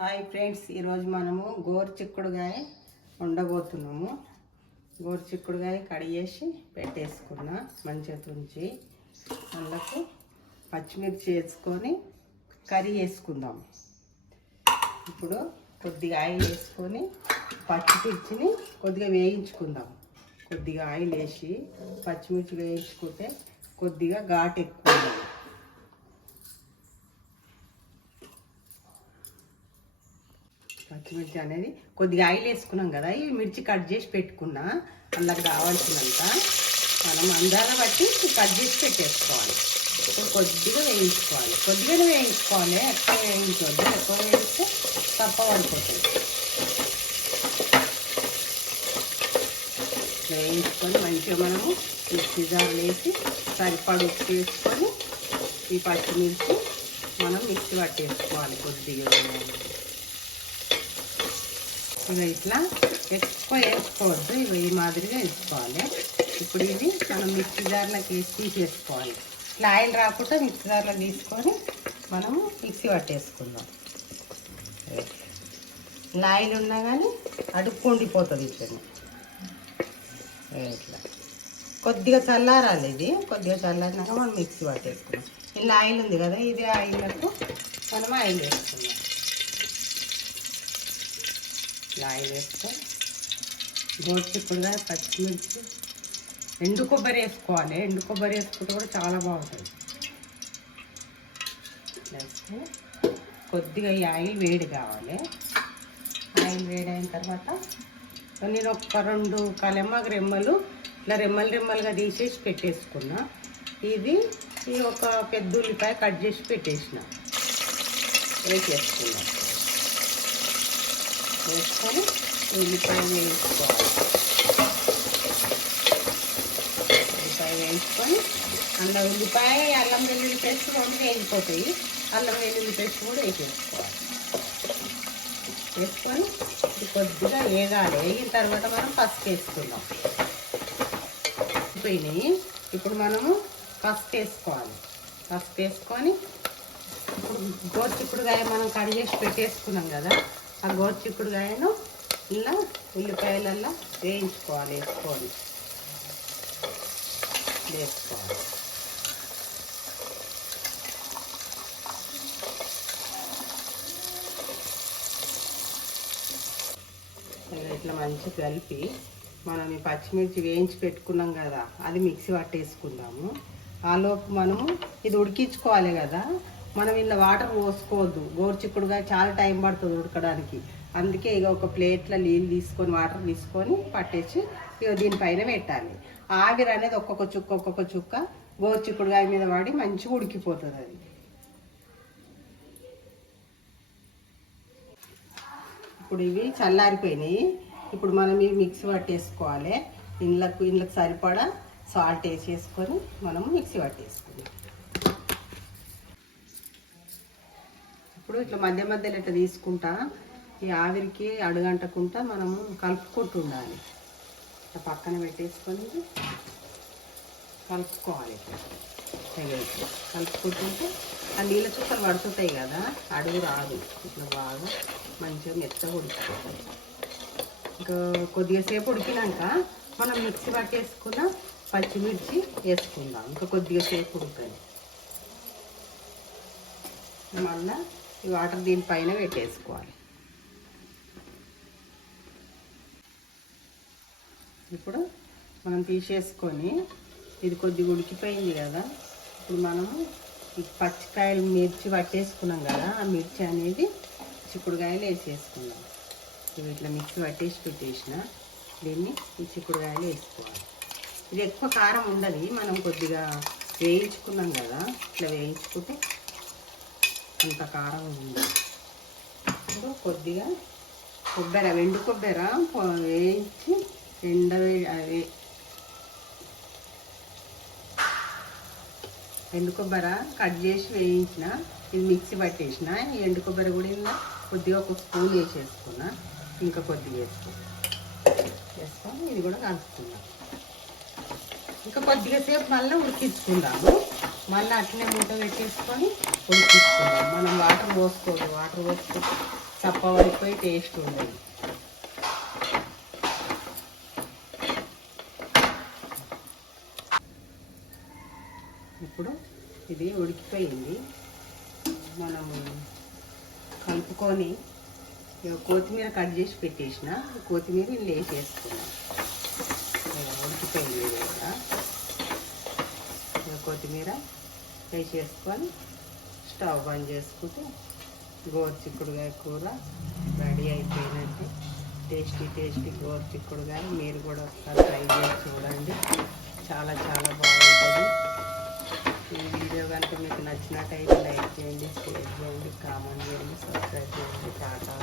Hi friends, ఈరోజు మనము గోరుచిక్కుడుకాయ వండబోతున్నాము. గోరుచిక్కుడుకాయ కడిగేసి పెట్టేసుకున్నా, మంచిగా తుంచి అందుకు పచ్చిమిర్చి వేసుకొని కర్రీ వేసుకుందాం. ఇప్పుడు కొద్దిగా ఆయిల్ వేసుకొని పచ్చిమిర్చిని కొద్దిగా వేయించుకుందాం. కొద్దిగా ఆయిల్ వేసి పచ్చిమిర్చి వేయించుకుంటే కొద్దిగా ఘాటు ఎక్కువ. పచ్చిమిర్చి అనేది కొద్దిగా ఆయిల్ వేసుకున్నాం కదా, ఈ మిర్చి కట్ చేసి పెట్టుకున్నా. అందుకు కావాల్సినంత మనం అందాల బట్టి కట్ చేసి పెట్టేసుకోవాలి. ఇప్పుడు కొద్దిగా వేయించుకోవాలి, కొద్దిగానే వేయించుకోవాలి, ఎక్కువ వేయించవద్దు. ఎక్కువ వేయిస్తే తప్ప పడిపోతుంది. వేయించుకొని మంచిగా మనము మిక్సీ జార్లు వేసి సరిపడు ఉప్పు వేసుకొని ఈ పచ్చిమిర్చి మనం మిక్సీ పట్టేసుకోవాలి. కొద్దిగా ఇట్లా ఎక్కువ వేసుకోవద్దు, ఇవి ఈ మాదిరిగా వేసుకోవాలి. ఇప్పుడు ఇది మనం మిక్సీ జార్లోకి వేసి తీసేసుకోవాలి. ఇట్లా ఆయిల్ రాకుండా మిక్సీ జార్లో తీసుకొని మనము మిక్సీ పట్టేసుకుందాం. ఇలా ఆయిల్ ఉన్నా కానీ అడుక్కుండిపోతుంది. ఇట్లా కొద్దిగా చల్లారాలి. ఇది కొద్దిగా చల్లారినాక మనం మిక్సీ పట్టేసుకుందాం. ఇలా ఆయిల్ ఉంది కదా, ఇది ఆయిల్లకు మనం ఆయిల్ వేసుకుందాం. ఆయిల్ వేసుకొని గోరుచిక్కుడుకాయ, పచ్చిమిర్చి, ఎండు కొబ్బరి వేసుకోవాలి. ఎండు కొబ్బరి వేసుకుంటే కూడా చాలా బాగుంటుంది. వేసుకొని కొద్దిగా ఈ ఆయిల్ వేడి కావాలి. ఆయిల్ వేడైన తర్వాత నేను ఒక 2 కలెమ్మాకు రెమ్మలు ఇలా రెమ్మలుగా తీసేసి పెట్టేసుకున్నా. ఇది ఒక పెద్ద ఉల్లిపాయ కట్ చేసి పెట్టేసిన వేసేసుకున్నా. వేసుకొని ఉల్లిపాయ వేయించుకోవాలి. ఉల్లిపాయ వేయించుకొని అందులో ఉల్లిపాయ, అల్లం వెల్లుల్లి పేస్ట్ రెండు వేగిపోతాయి. అల్లం వెల్లుల్లి పేస్ట్ కూడా వేసేసుకోవాలి. వేసుకొని ఇది కొద్దిగా వేగాలి. వేగిన తర్వాత మనం పసుపు వేసుకుందాం. పోయినాయి. ఇప్పుడు మనము పసుపు వేసుకోవాలి. పసుపు వేసుకొని ఇప్పుడు గోరుచిక్కుడుకాయ మనం కడిగేసి పెట్టేసుకున్నాం కదా, ఆ గోరుచిక్కుడుకాయను ఇలా ఉల్లిపాయలల్లో వేయించుకోవాలి. వేసుకోవాలి. ఇట్లా మంచిగా కలిపి మనం ఈ పచ్చిమిర్చి వేయించి పెట్టుకున్నాం కదా, అది మిక్సీ పట్టేసుకుందాము. ఆలోపు మనము ఇది ఉడికించుకోవాలి కదా. మనం ఇలా వాటర్ పోసుకోవద్దు. గోరుచిక్కుడుగా చాలా టైం పడుతుంది ఉడకడానికి. అందుకే ఇక ఒక ప్లేట్లో నీళ్ళు తీసుకొని వాటర్ తీసుకొని పట్టేసి ఇక దీనిపైన పెట్టాలి. ఆవిరి అనేది ఒక్కొక్క చుక్క గోరుచిక్కుడుగాయ మీద పడి మంచిగా ఉడికిపోతుంది. అది ఇప్పుడు ఇవి చల్లారిపోయినాయి. ఇప్పుడు మనం ఇవి మిక్సీ పట్టేసుకోవాలి. ఇండ్లకు సరిపడా సాల్ట్ వేసేసుకొని మనము మిక్సీ పట్టేసుకుందాం. ఇప్పుడు ఇట్లా మధ్యలో ఇట్లా తీసుకుంటా ఈ ఆవిరికి అడుగంటకుండా మనము కలుపుకుంటూ ఉండాలి. ఇట్లా పక్కన పెట్టేసుకొని కలుపుకోవాలి. కలుపుకుంటుంటే ఆ నీళ్ళ చుక్కలు పడుతుంటాయి కదా, అడుగు రాదు. ఇట్లా బాగా మంచిగా మెత్తగా ఉడికిపోతాయి. ఇంకా కొద్దిగా సేపు ఉడికినాక మనం మిక్సీ పట్టేసుకున్న పచ్చిమిర్చి వేసుకుందాం. ఇంకా కొద్దిగా సేపు ఉడుకుతుంది. మళ్ళీ ఈ వాటర్ దీనిపైన పెట్టేసుకోవాలి. ఇప్పుడు మనం తీసేసుకొని ఇది కొద్దిగా ఉడికిపోయింది కదా, ఇప్పుడు మనము ఈ పచ్చికాయలు మిర్చి పట్టేసుకున్నాం కదా, ఆ మిర్చి అనేది చిక్కుడుకాయలు వేసేసుకుందాం. ఇవి ఇట్లా మిక్సీ పట్టేసి పెట్టేసిన దీన్ని ఈ చిక్కుడుకాయలు వేసుకోవాలి. ఇది ఎక్కువ కారం ఉండదు, మనం కొద్దిగా వేయించుకున్నాం కదా, ఇట్లా వేయించుకుంటే అంత కారం ఉంది. ఇప్పుడు కొద్దిగా ఎండు కొబ్బరి వేయించి ఎండు కొబ్బరి కట్ చేసి వేయించిన, ఇది మిక్సీ పట్టేసిన. ఈ ఎండు కొబ్బరి కూడా ఇలా కొద్దిగా ఒక స్పూన్ వేసేసుకున్నా. ఇంకా కొద్దిగా వేసుకొని ఇది కూడా కలుపుకున్నాం. ఇంకా కొద్దిగా సేపు మళ్ళీ ఉడికించుకుందాము. మళ్ళీ అట్లనే మూట పెట్టేసుకొని ఉడికించుకుందాం. మనం వాటర్ పోసుకోవద్దు. వాటర్ పోసుకుంటే చప్పబడిపోయి టేస్ట్ ఉండదు. ఇప్పుడు ఇది ఉడికిపోయింది. మనము కలుపుకొని కొత్తిమీర కట్ చేసి పెట్టేసిన కొత్తిమీర ఇందులో వేసేసుకున్నాం. ఉడికిపోయింది కూడా. కొత్తిమీర వేసేసుకొని స్టవ్ బంద్ చేసుకుంటే గోరుచిక్కుడుకాయ కూర రెడీ అయిపోయినట్టే. టేస్టీ గోరుచిక్కుడుకాయ మీరు కూడా ఒకసారి ట్రై చేసి చూడండి. చాలా బాగుంటుంది. ఈ వీడియో కనుక మీకు నచ్చినట్టయితే లైక్ చేయండి, షేర్ చేయండి, కామెంట్ చేయండి, సబ్స్క్రైబ్ చేయండి. టాటా.